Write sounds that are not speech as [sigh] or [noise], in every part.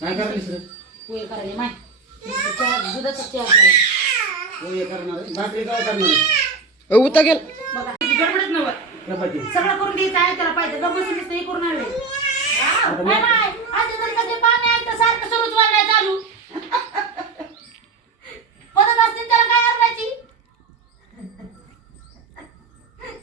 काय करायलीस रे? पोहे करायले माय. दुधाचा चहा करायला पोहे करणार आहे? भाकरी काय करणार आहे? उता गेल. बघा गडबडच नव्हत चपाती. सगळं करून द्यायचं आहे त्याला पाहिजे गप्प बसून नुसतं हे करून मग- बाय. आज जर कधी पाणी आहे तर सारखं सुरूच वाढलाय चालू [laughs] पदत असतील त्याला काय अर्धाची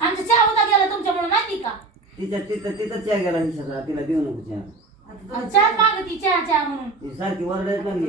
आमचा चहा होता गेला तुमच्यामुळे माहिती का तिच्या तिथं तिथं चहा गेला ही सगळा. तिला देऊ नको चहा. चहा मागती चहा चहा म्हणून. ती सारखी वरडायच लागली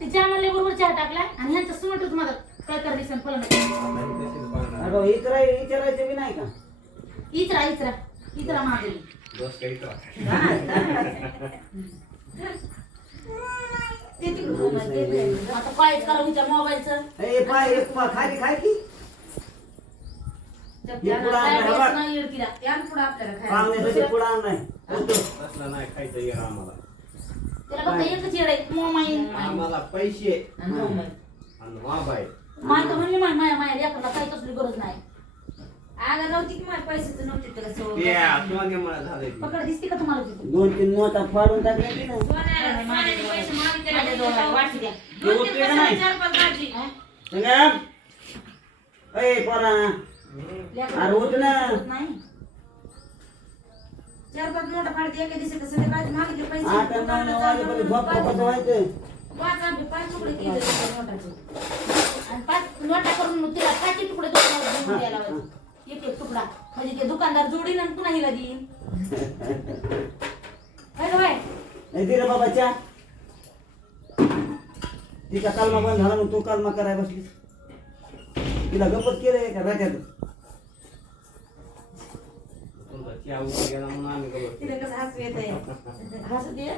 ते चहा म्हणले बरोबर चहा टाकला. आणि ह्यांचा सुमटच दिसन फलन अगं इतरा विचारायचं बी नाही का? इचरा इचरा मागली मोबाईल. आता कायच करा विचार मोबाईलचं. ए पाय एक पा खाली खाय की त्याला पुढं काय आणलं, द्यायचं बघ. नाही येड तिला. पाहुण्यासाठी पुढं आण नाही. तसलं नाही खायचं येणार आम्हाला. त्याला फक्त एकच येड आहे मोबाईल आम्हाला पैसे आणि मोबाईल माय तर म्हणली माय माया माया लेकरला काही कसली गरज नाही. त्या सोन्यामुळे झालंय ते. पकड दिसते का तुम्हाला तिथे दोन तीन मोठा फाडून टाकल्या की नाही? वाटते द्या. ते उठले का नाही? हा? संगम ए पोरा. लेकरं अरे उठ ना. उठत नाही. चार पाच नोटा फाडते एका संध्याकाळी मागितले पैसे आता नऊ नऊ वाजेपर्यंत झोप कसं व्हायचं पाच आंबे पाच तुकडे केले त्या नोटाचे. आणि पाच नोटा करून मग तिला काची तुकडे दोन देऊन द्यायला लावायचे. एक एक तुकडा. म्हणजे ते दुकानदार जोडीन आणि पुन्हा हिला देईन? हाय का बाय? नाही दे रे बाबा चहा. तिचा कालमा बंद झाला मग तू कालमा कराय बसलीस? तिला गपत केलंय का रात्यात. तुमचा चहा उकळून गेला म्हणून आम्ही गप्प तिला कसं हसू येत आहे? [laughs] हसू दे.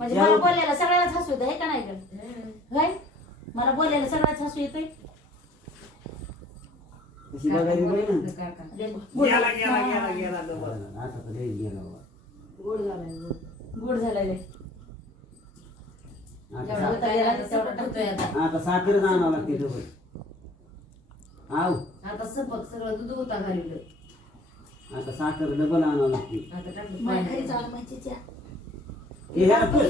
म्हणजे मला बोलायला सगळ्यालाच हसू येतं हे का नाही का होय? मला बोलायला सगळ्याच हसू येतंय कशी बघायची बघ ना काका गेला गेला गेला गेला डबल. आता गोड झालाय गोड. गोड जेवढा होता तेवढा साखरच आणावं लागते डबल आव आता सपक सगळं दूध होता घालवलं आता साखर डबल आणावं लागते. आता टाकलं पाणी. हे ह्याला पुस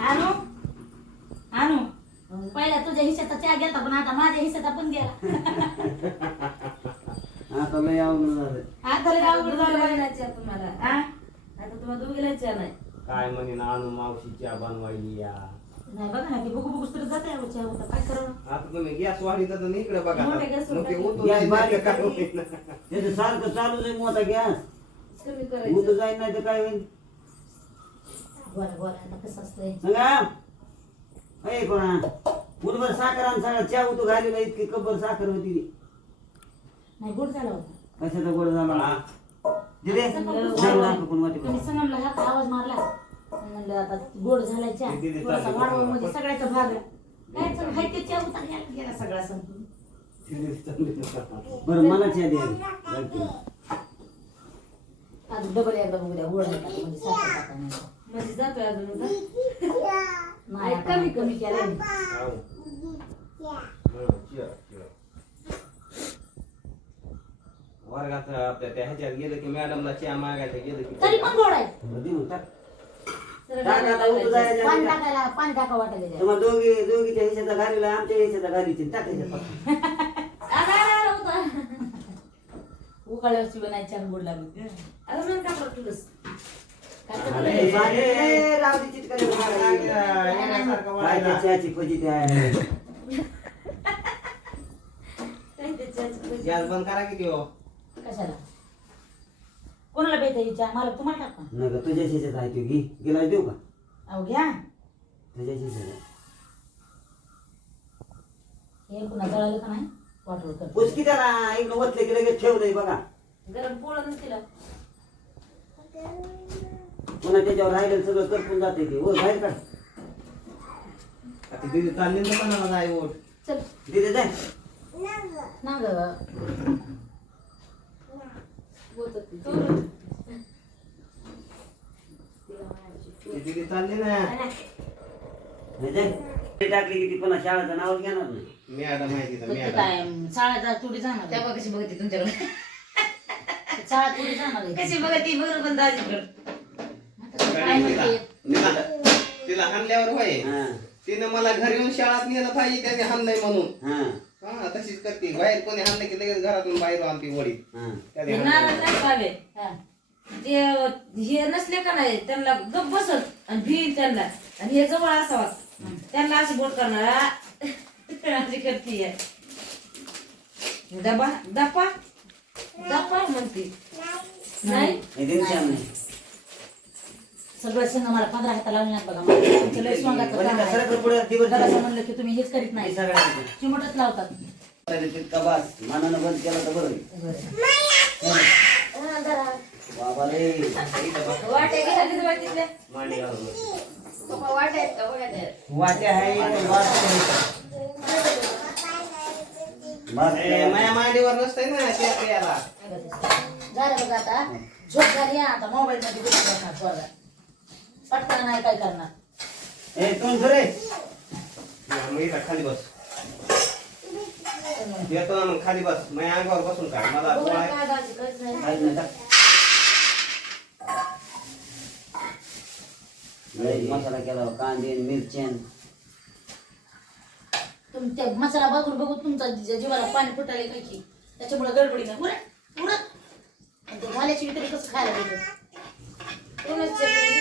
आणू? पहिला तुझ्या हिश्याचा चहा घेता पण आता माझ्या हिश्याचा पण गेला. [laughs] आता लय अवघड झालं आता लय अवघड झालं तुम्हाला हा? आता तुम्हाला दोघीला चहा नाही. काय म्हणे ना आणू मावशी चहा बनवायली या. नाही बघा ना ते बघू बघू तर जाते अहो चहा होता काय करावं? आता तुम्ही गॅस वाढीचा तर इकडे बघा. गॅस जाईल बारीक काय टाकी. होईल? त्याचं सारखं चालूच आहे मोठा गॅस. कमी उत करायचं जाईल नाही तर काय होईल बोला बोला आता कसं असतंय? सांगा. ए कोणा? मुठभर साखर आणि सगळा चहा उतू घालीला इतकी कब्बर साखर होती ती. नाही गोड झाला होता. कशाचा गोड झाला दिदे जाऊ दाखव पण वाटी तुम्ही संगमला ह्यात आवाज मारला. म्हणलं आता गोड झालाय चहा. थोडासा झाले? वाढवून म्हणजे सगळ्याचा भाग आहे. काय चल. हाय ते चहा उतार घ्यायला गेला सगळा संपून बरं मला चहा द्या आता डबल एकदा बघू द्या गोड आहे का? म्हणजे साखर टाका नाही. म्हणजे जातोय अजून होता नाही आता कमी कमी केलंय. आऊ. हं, cheer, cheer. वर्गात आपल्या त्या ह्याच्यात गेलं की मॅडमला चहा मागायचं गेलं की तरी पण गोड आहे दे मग, टाक. सरळ टाक आता उतू जायच्या पाणी आधी. टाकायला पाणी टाका वाटायला द्या. तुम्हाला दोघी दोघीच्या हिशाचा घालीला आमच्या हिशाचा घालीची टाक ह्याच्यात. अगं, अगं, अगं, होतं. उकाळ्यावरची बनायची चहा गोड लागली अजून म्हणून कापड तुलस काय अरे, करते? सांगे, राव ती चिटकायला लागलं, काय येण्यासारखं त्या वाटायला. चहाची फजिती आहे काय ते चहाची पैसे? गॅस बंद करा किती हो कशाला? कोणाला बेता चहा मला तुम्हाला टाका नाही का तुझ्या हिशाचा आहे तो घे. गेला देऊ का? अहो घ्या. तुझ्या हिशाचा हे पुन्हा जळालं का नाही? वाटोळ त्याला एक वतले की लगेच ठेवलंय बघा. गरम पोळं तिला. पुन्हा त्याच्यावर राहिलेलं सगळं करपून जाते ते. हो बाहेर काढ. आता दिदी चालली ना कोणाला जाय ओट. चल. दिदे जाय. ना ती. ती चालली ना? ते टाकली ती शाळेचं घेणार नाही. ते काय शाळा तुडी जाणार त्या आहे. बघ कशी बघते तुमच्याकडे? शाळा तुडी जाणार आहे. कशी बघते? बघ दाजीकडे आता काय म्हणते? तिला तिला हाणल्यावर होय. हा. तिनं मला घरी येऊन शाळात नेलं पाहिजे त्याने हाणलंय म्हणून. हा. हा तशीच करते बाहेर कोणी हाणलं की लगेच घरातून बाहेर आणते वडी. हा त्याने हे हाणलंय. नारळ नाही खावे. हा. ते हे नसले का नाही त्यांना गप बसत आणि भी त्यांना. आणि हे जवळ असावा. त्यांना अशी बोट करणार आ. अशी करते डबा दपा दपा म्हणते. हे नाही. सगळं संघ मला पंधरा हाता लावणार बघा. मला तुमचं लय आहे. पुढे दिवस जरासं म्हणलं की तुम्ही हेच करीत नाही. नाही सगळ्या चिमटच लावतात. तितका बास मानानं बंद केला तर बरं. बाबा. रे बघा. वाट्या आहे माझ्या मांडीवर नसतंय ना त्या प्यायला झालं बघा आता. झोप झाली आता मोबाईल मध्ये. पटकन नाही काय करणार. ए मग इथं खाली बस. येतो ना मग खाली बस. माझ्या अंगावर बसून काय मला बघू पोळा ना काय दाजी काहीच नाही. काहीच नाही टाक. लय मसाला केला कांदे मिरच्यान तुम त्या मसाला बघून बघून तुमचा जी- जीवाला पाणी फुटायला काय की. त्याच्यामुळे गडबडी नाही. उरट उरट आणि ते झाल्याची तरी कसं खायला पाहिजे कोणाची? चटणी?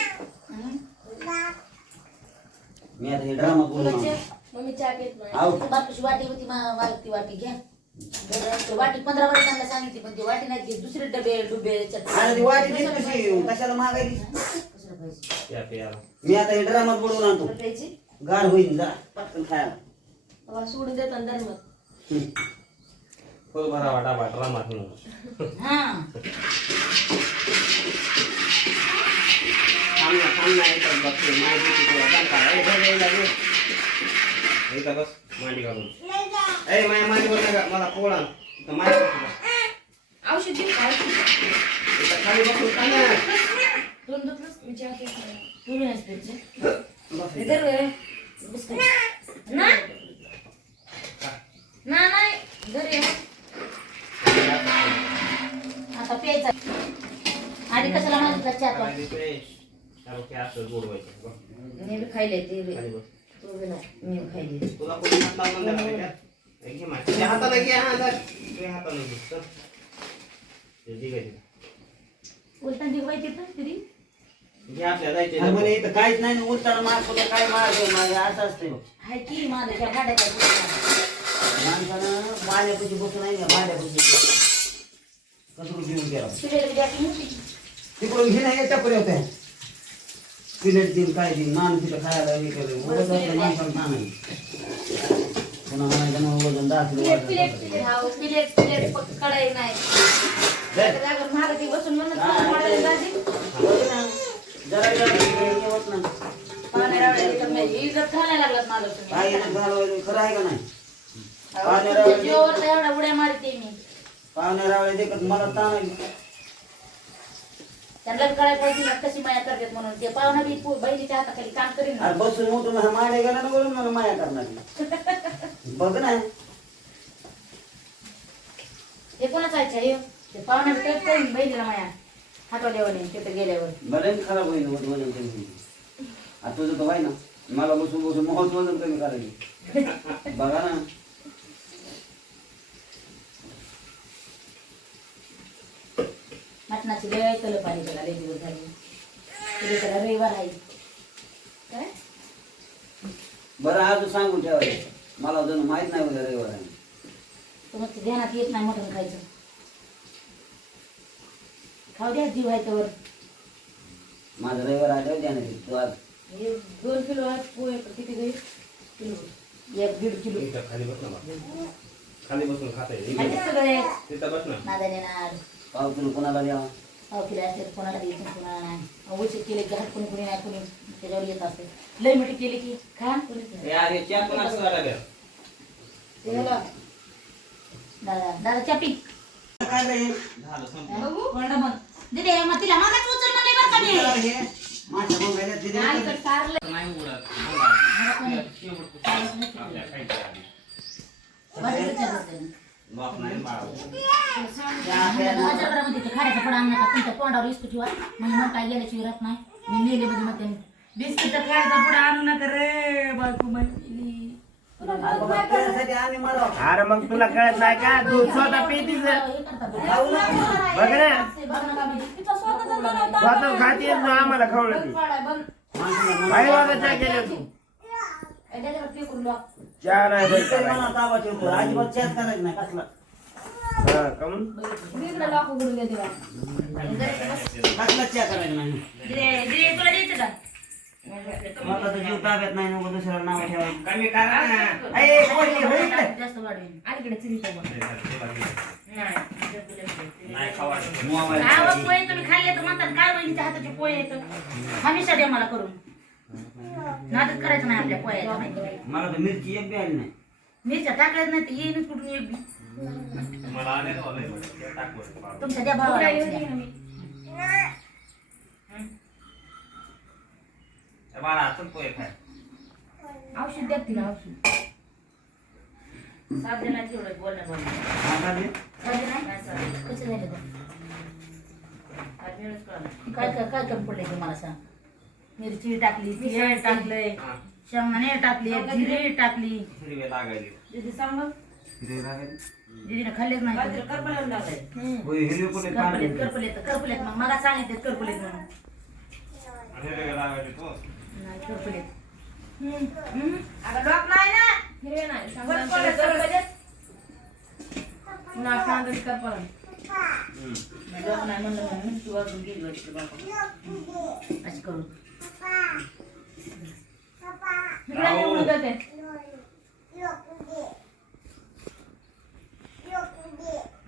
हं? मी आता हे ड्रामा? आणतो. मम्मी चहा पित नाही. आऊ. बापूची वाटी होती मा- मला ती वाटी घ्या. बरं, ते वाटी पंधरा वर्षांना सांगितली पण ती वाटी नाही घेत दुसरे डबे डुबे अरे ती वाटी देत कशी? कशाला मागायची? कशाला पाहिजे? त्या प्यायला मी आता हे ड्रामात बोलून आणतो. गार होईल जरा पटकन खायला. तेव्हा सोडून देतात धर्मात. फुल भरावा डाबा ड्रामा म्हणून हा. मांडी घालून ए माझ्या मांडीवर नका मला पोळा इथं मांडी औषध देऊ का? खाली बसून दोन दुखलंच मी चहा नाही. बस ना ना नाही घरी आता प्यायचा आधी कशाला मागितला चहा असं गोड व्हायचं. बघ, मी बी खायले ते बी. खाली बस. तू बी नाही मी बी खायले तुला कोणी हात लावून घे माझ्या. तुझ्या हाताला घे हा धर. तुझ्या हाताला घे चल. ते ठीक आहे, ठीक आहे. उलटा दिवाय तिथं तरी घे आपल्या जायचे अरे म्हणे इथं काहीच नाही उलटाला मार कुठं काय मार मार असं असते हाय की माझ्या त्या गाड्याच्या पुढे. माणसानं माण्यापाशी बसून नाही का माण्यापाशी कसं घेऊन गेला. तिकडून घे नाही याच्यापुढे होत्या प्लेट देईन काय देईन माणूस तिथं खायला हे आपल्या माणसाला नाही पुन्हा म्हणायचं मग वजन दहा किलो प्लेट. प्लेट प्लेट हा प्लेट प्लेट पक कढई नाही जागेवर महाराज बसून म्हणत. बघ ना. जरा नाही. पाण्या रावड्या देतात नाही. इज्जत घालायला लागलात मला तुम्ही. काय येणं घालवायचं खरं आहे का नाही पाण्या रावड्या तर उड्या मारते मी पाहुण्या रावळे देखत मला ताण. त्यांना कळायला पाहिजे कशी माया करतात म्हणून. ते पाहुणा बी पो- बहिणीच्या हाताखाली काम करीन ना. अरे बसून मोठं मला माड्या गेला ना बोलून मला माया करणार बघ ना. हे कोणाचा आहे ते पाहुणा बी करत करीन बहिणीला माया हातवल्यावर तिथे गेल्यावर. बरेच खराब होईल वजन वजन कमी आता तुझं तर ना मला बसून बसून मोहत वजन कमी करायचे. बघा ना. मटणाची लय तलप आली त्याला लय दिवस झाले. उद्या त्याला रविवार आहे. काय? बरं आज सांगून ठेवायचं मला अजून माहीत नाही उद्या रविवार आहे. तर मग ते ध्यानात येत नाही मटण खायचं. खाऊ द्या जीव आहे तर माझा रविवार आल्यावर द्या नाही तू आज? हे दोन किलो आज पोहे पण किती गई किलो. एक दीड किलो. इथं खाली बस ना बा. खाली बसून खाता येईल खायचे सगळे तिथं बस ना. नादा देणार पाव किलो कोणाला द्यावा? पाव किलो असते तर कोणाला द्यायचं? कोणाला नाही. उशीर केले की हात कोणी कोणी नाही कोणी त्याच्यावर येत असते लय मिठी केली की खा कोणी यार हे चहा पण द्या. दादा दादा चापी काय रे हे? झालं संपलं. कोणता मग दिदे मग तिला मागाच उचल म्हणले बरं का मी. हे? माझ्या मोबाईलात दिली आणि होती. तर सारलं. नाही आपल्या खायच्या आधी बाजूला चालत बाप नाही बाळ माझ्या घरामध्ये ते खाड्याचा पडा आणला का तुमच्या तोंडावर इस्तू ठेवा म्हणजे मग काय गेल्याची राहत नाही. मी मेले मध्ये मग त्यांनी. बिस्किट खायचा पुढे आणू नका रे बायको म्हणली अरे बाबा, त्याच्यासाठी आम्ही मराव. अरे मग तुला कळत नाही का? तू स्वतः नका. बघ रे स्वतः खाती आम्हाला खवलं ती बाई बाबा केलं तू चहा नाही. अजिबात चॅट करायचं नाही कसला? हा, का म्हणून? कसला चॅट करायचं नाही तुला द्यायचं का? मला तर जीव ताब्यात नाही नको दुसऱ्याला नाव ठेवायचं कमी करा. ना ए, हो इकडे. नाही मोबाईल काय पोहे तुम्ही खाल्ले तर म्हणतात काय बहिणीच्या हाताचे पोहे येतं हमेशा द्या मला करून. नाटक करायचं नाही आपल्या पोह्याच्या माहिती मला तर मिरची एक बी आली नाही मिरच्या टाकल्याच नाही तर येईनच कुठून एक बी मला आले ना आलंय बघ. टाकलं बाळ. तुमच्या त्या भावाला बाळा चल पोहे खाय औषध द्या तिला औषध साथ देणार तेवढं बोलणं बोलणं नाही? नाही साथ कसं झालं गं? आज वेळच कळलं काय काय काय कमी पडले तुम्हाला सांग मिरची टाकली तेल टाकलंय. हा. शेंगदाणे टाकली जिरे टाकली. हिरवे लागायले. दीदी सांग मग. हिरवे लागायचे. दीदीने खाल्लेच नाही. होय, हिरवे कुठे करपलेत पाणी करपलेत करपलेत मग. मला सांगितलेत करपलेत म्हणून. हिरवे लागायले तो. नाही करपलेत. अगं लोक नाही ना? हिरवे नाही. सांग पुन्हा कांदा करपला. लोक नाही म्हणलं म्हणून. तू अजून गेली वाटतं बाबा. अशी करून हिरवे निवडून जाते हं,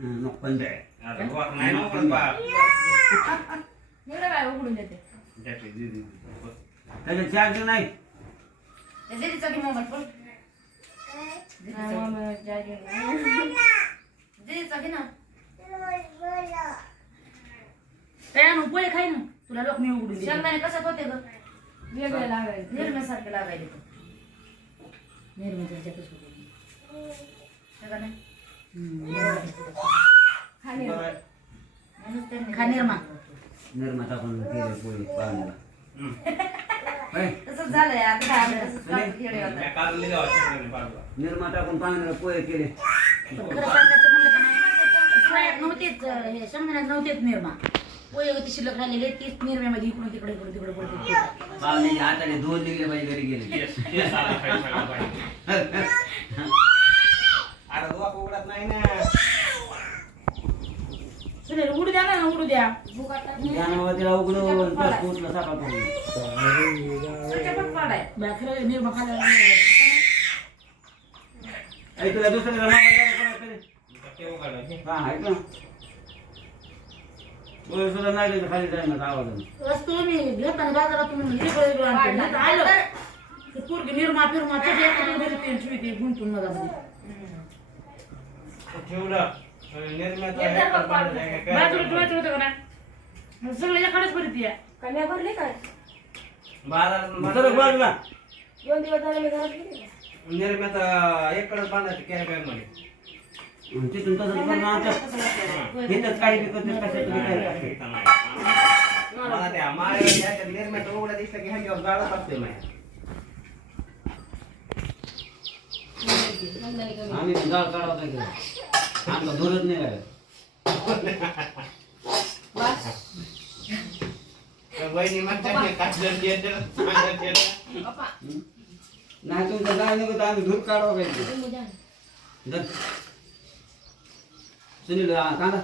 नको पण नाही काय उघडून देते? नाही. दीदीचा की मोबाईल पण दीदीचा की ना. काय आणू पोहे खाय ना. तुला लोक मी उघडून. शेंगदाणे कसं होते ग? वेगळे लागायचे निर्म्यासारखे निर्म्याच्या त्यांनी- खा निर्मा. निर्मा टाकून केले पोळी पाण्याला होय, तसंच झालंय आता. निर्मा टाकून पाण्याला पोहे केले. पण खरं सांगायचं म्हणलं का नाही नव्हतेच हे शेंगदाण्यात नव्हतेच निर्मा. होते शिल्लक राहिलेले तीच निर्म्यामध्ये इकडून तिकडे इकडून तिकडे पडते पाहुण्याच्या हाताने दोन निघले पाहिजे घरी गेले. [laughs] आला खाली पाहिजे. अरे डोकं उघडत नाही ना. सुनील उडू द्या ना उडू द्या. त्यामुळे तिला उघडून सापा करून पाडाय. निर्मा खायला तुला दुसऱ्याला कोणाला तरी? ते उघडलं. हा पोहे सुद्धा नाही दिलं, खाली जाईना आवाज वस्तू मी घेताना बाजारातून इकडे इकडे आणते. नाही तर आलं ते पोरगी निर्मा फिरमा सगळी एका घरी त्यांची होती गुंतून मधामध्ये ते ठेवलं निर्म्याचं एकदा हे बघ करता पाडलं. येतं का? बाजूला ठेवायचं होतं का नाही सगळं एखादच भरती आहे कन्या भरली काय बाजारात सरक बाजूला दोन दिवस झाले मी घरात गेली नाही. निर्म्याचं एककडे बांधायचं कॅरी बॅग मध्ये आणि तिथून तसंच करून आमच्या इथंच काही विकत नाही कशाचं. इथं नाही. मला त्या माळ्याच्या निर्म्याचं उघडं दिसलं की ह्याच्यावर गाळत असते माझ्या आम्ही पण जाळ काढावं लागेल आमचा धुरच नाही लागत. नाही तुमचं जाळ नको आम्ही धूर काढावं पाहिजे. सुनील कांदा?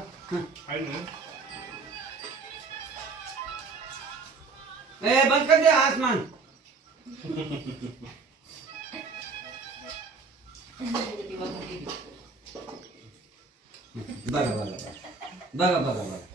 ए बंद कर दे आसमान बघा बघा बघा बघा बघा बघा